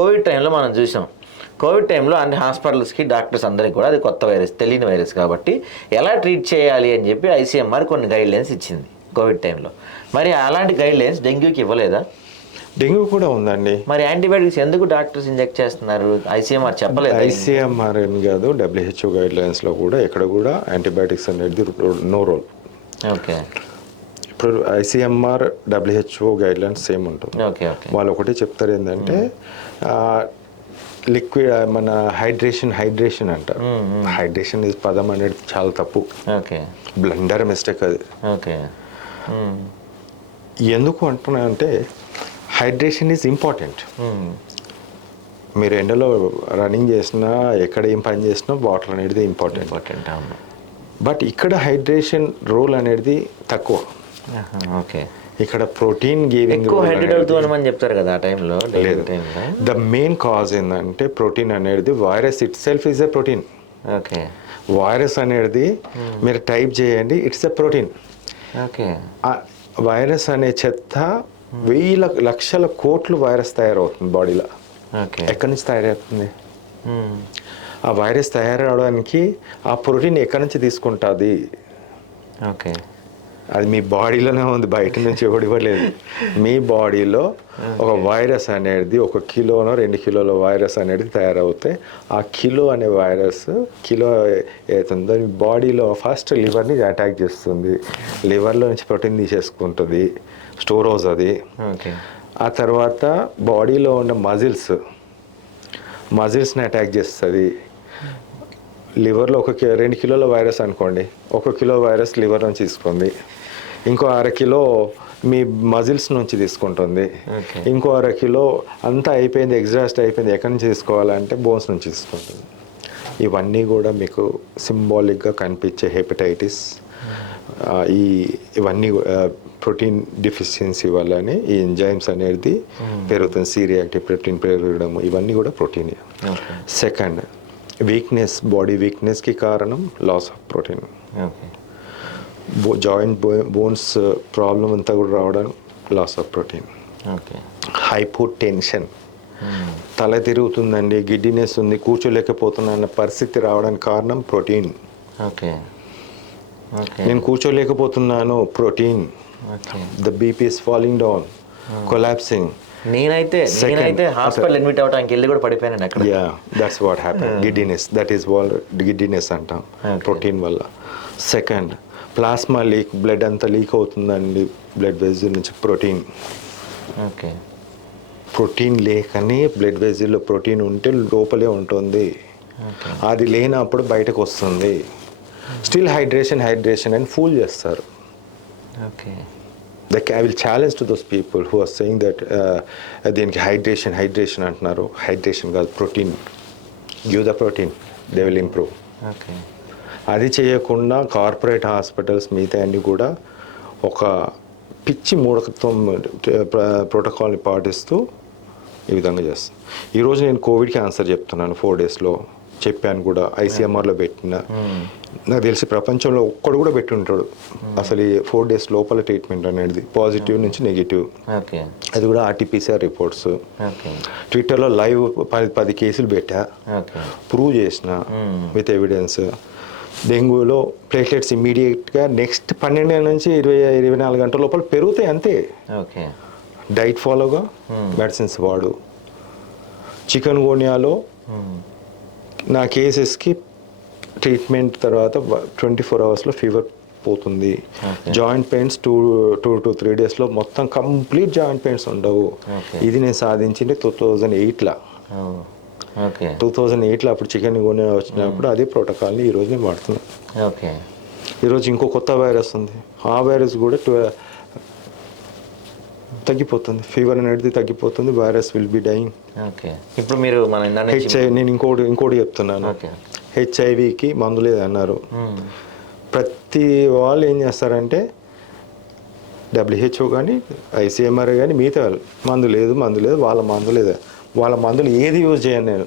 Covid టైంలో మనం చూసాం. కోవిడ్ టైంలో అన్ని హాస్పిటల్స్కి డాక్టర్స్ అందరికీ కూడా అది కొత్త వైరస్, తెలియని వైరస్ కాబట్టి ఎలా ట్రీట్ చేయాలి అని చెప్పి ఐసీఎంఆర్ కొన్ని గైడ్లైన్స్ ఇచ్చింది కోవిడ్ టైంలో. మరి అలాంటి గైడ్లైన్స్ డెంగ్యూకి ఇవ్వలేదా? డెంగ్యూ కూడా ఉందండి. మరి యాంటీబయాటిక్స్ ఎందుకు డాక్టర్స్ ఇంజెక్ట్ చేస్తున్నారు? ఐసీఎంఆర్ చెప్పలేదు. ఐసీఎంఆర్ అని కాదు, డబ్ల్యూహెచ్ఓ గైడ్లైన్స్లో కూడా ఎక్కడ కూడా యాంటీబయాటిక్స్ అనేది నో రోల్. ఓకే. ఇప్పుడు ఐసీఎంఆర్ డబ్ల్యూహెచ్ఓ గైడ్లైన్స్ సేమ్ ఉంటుంది. Okay okay. వాళ్ళు ఒకటి చెప్తారు ఏంటంటే లిక్విడ్ మన హైడ్రేషన్ అంటారు. హైడ్రేషన్ ఇస్ పదం అనేది చాలా తప్పు. ఓకే. బ్లండర్ మిస్టేక్ అది. ఓకే. ఎందుకు అంటున్నా అంటే హైడ్రేషన్ ఈజ్ ఇంపార్టెంట్. మీరు ఎండలో రన్నింగ్ చేసినా ఎక్కడ ఏం పని చేసినా వాటర్ అనేది ఇంపార్టెంట్. అవును. బట్ ఇక్కడ హైడ్రేషన్ రోల్ అనేది తక్కువ. ఓకే. ఇక్కడ ప్రోటీన్ గివింగ్ అని చెప్తారు కదా ఆ టైంలో. లేదు, ద మెయిన్ కాజ్ ఏంటంటే ప్రోటీన్ అనేది virus it self is a protein. Okay. Virus అనేది మీరు టైప్ చేయండి, it's a protein. Okay. Virus అనే చెత్త 1000 లక్షల కోట్లు వైరస్ తయారవుతుంది బాడీలో. ఓకే. ఎక్కడి నుంచి తయారవుతుంది? ఆ వైరస్ తయారవడానికి ఆ ప్రోటీన్ ఎక్కడి నుంచి తీసుకుంటుంది? ఓకే. అది మీ బాడీలోనే ఉంది, బయట నుంచి ఎవడు ఇవ్వలేదు. మీ బాడీలో ఒక వైరస్ అనేది 1 కిలోనో 2 కిలోల వైరస్ అనేది తయారవుతే ఆ కిలో అనే వైరస్ అవుతుందో మీ బాడీలో ఫస్ట్ లివర్ని అటాక్ చేస్తుంది. లివర్లో నుంచి ప్రోటీన్ తీసేసుకుంటుంది, స్టోర్ అవుతుంది. ఆ తర్వాత బాడీలో ఉన్న మజిల్స్ని అటాక్ చేస్తుంది. లివర్లో 2 కిలోల వైరస్ అనుకోండి, 1 కిలో వైరస్ లివర్ నుంచి తీసుకుంది, ఇంకో 1/2 కిలో మీ మజిల్స్ నుంచి తీసుకుంటుంది, ఇంకో 1/2 కిలో అంతా అయిపోయింది, ఎగ్జాస్ట్ అయిపోయింది, ఎక్కడి నుంచి తీసుకోవాలంటే బోన్స్ నుంచి తీసుకుంటుంది. ఇవన్నీ కూడా మీకు సింబాలిక్గా కనిపించే హెపటైటిస్, ఇవన్నీ ప్రోటీన్ డెఫిషియన్సీ వల్లనే ఈ ఎంజైమ్స్ అనేది పెరుగుతుంది. సి రియాక్టివ్ ప్రోటీన్ పెరగడం, ఇవన్నీ కూడా ప్రోటీన్. సెకండ్, వీక్నెస్, బాడీ వీక్నెస్కి కారణం loss of protein. Joint bones problem అంతా కూడా రావడం loss of protein. Hypotension, తల తిరుగుతుందండి, గిడ్డినెస్ ఉంది, కూర్చోలేకపోతున్నా అన్న పరిస్థితి రావడానికి కారణం ప్రోటీన్. నేను కూర్చోలేకపోతున్నాను, protein. The BP is falling down, collapsing. నేనైతే హాస్పిటల్ అడ్మిట్ అవడానికి వెళ్ళి కూడా పడిపోయాను అక్కడ. That's what happen. Giddiness, that is giddiness అంటాం ప్రోటీన్ వల్ల. సెకండ్, ప్లాస్మా లీక్, బ్లడ్ అంతా లీక్ అవుతుందండి బ్లడ్ వెజిల్ నుంచి, ప్రోటీన్. ప్రోటీన్ లేకని బ్లడ్ వెజిల్లో ప్రోటీన్ ఉంటే లోపలే ఉంటుంది, అది లేనప్పుడు బయటకు వస్తుంది. స్టిల్ హైడ్రేషన్ అని ఫూల్ చేస్తారు. I will challenge to those people who are saying that దీనికి హైడ్రేషన్ అంటున్నారు. హైడ్రేషన్ కాదు, protein. Give the protein, they will improve. అది చేయకుండా కార్పొరేట్ హాస్పిటల్స్ మిగతా అన్నీ కూడా ఒక పిచ్చి మూఢత్వం ప్రోటోకాల్ని పాటిస్తూ ఈ విధంగా చేస్తాం. ఈరోజు నేను కోవిడ్కి ఆన్సర్ చెప్తున్నాను, 4 డేస్లో చెప్పాను కూడా, ఐసీఎంఆర్లో పెట్టిన. నాకు తెలిసి ప్రపంచంలో ఒక్కడు కూడా పెట్టి ఉంటాడు అసలు ఈ 4 డేస్ లోపల ట్రీట్మెంట్ అనేది, పాజిటివ్ నుంచి నెగిటివ్. అది కూడా ఆర్టీపీసీఆర్ రిపోర్ట్స్. ట్విట్టర్లో లైవ్ 10 కేసులు పెట్టా, ప్రూవ్ చేసిన విత్ ఎవిడెన్స్. డెంగ్యూలో ప్లేట్లెట్స్ ఇమ్మీడియట్గా నెక్స్ట్ 12 నుంచి 24 గంటల లోపల పెరుగుతాయి అంతే. డైట్ ఫాలోగా, మెడిసిన్స్ వాడు. చికెన్ గోనియాలో నా కేసెస్కి ట్రీట్మెంట్ తర్వాత 24 అవర్స్లో ఫీవర్ పోతుంది. జాయింట్ పెయిన్స్ 2 to 3 డేస్లో మొత్తం కంప్లీట్ జాయింట్ పెయిన్స్ ఉండవు. ఇది నేను సాధించింది 2008లో. 2008లో అప్పుడు చికెన్ కొని వచ్చినప్పుడు అదే ప్రోటోకాల్ని ఈరోజు నేను వాడుతున్నాను. ఈరోజు ఇంకో కొత్త వైరస్ ఉంది, ఆ వైరస్ కూడా తగ్గిపోతుంది, ఫీవర్ అనేది తగ్గిపోతుంది, వైరస్ విల్ బి డైయింగ్. ఇప్పుడు మీరు నేను ఇంకోటి చెప్తున్నాను. హెచ్ఐవికి మందు లేదు అన్నారు. ప్రతి వాళ్ళు ఏం చేస్తారంటే డబ్ల్యూహెచ్ఓ కానీ ఐసీఎంఆర్ కానీ మిగతా మందు లేదు, వాళ్ళ మందు లేదు. వాళ్ళ మందులు ఏది యూజ్ చేయను నేను.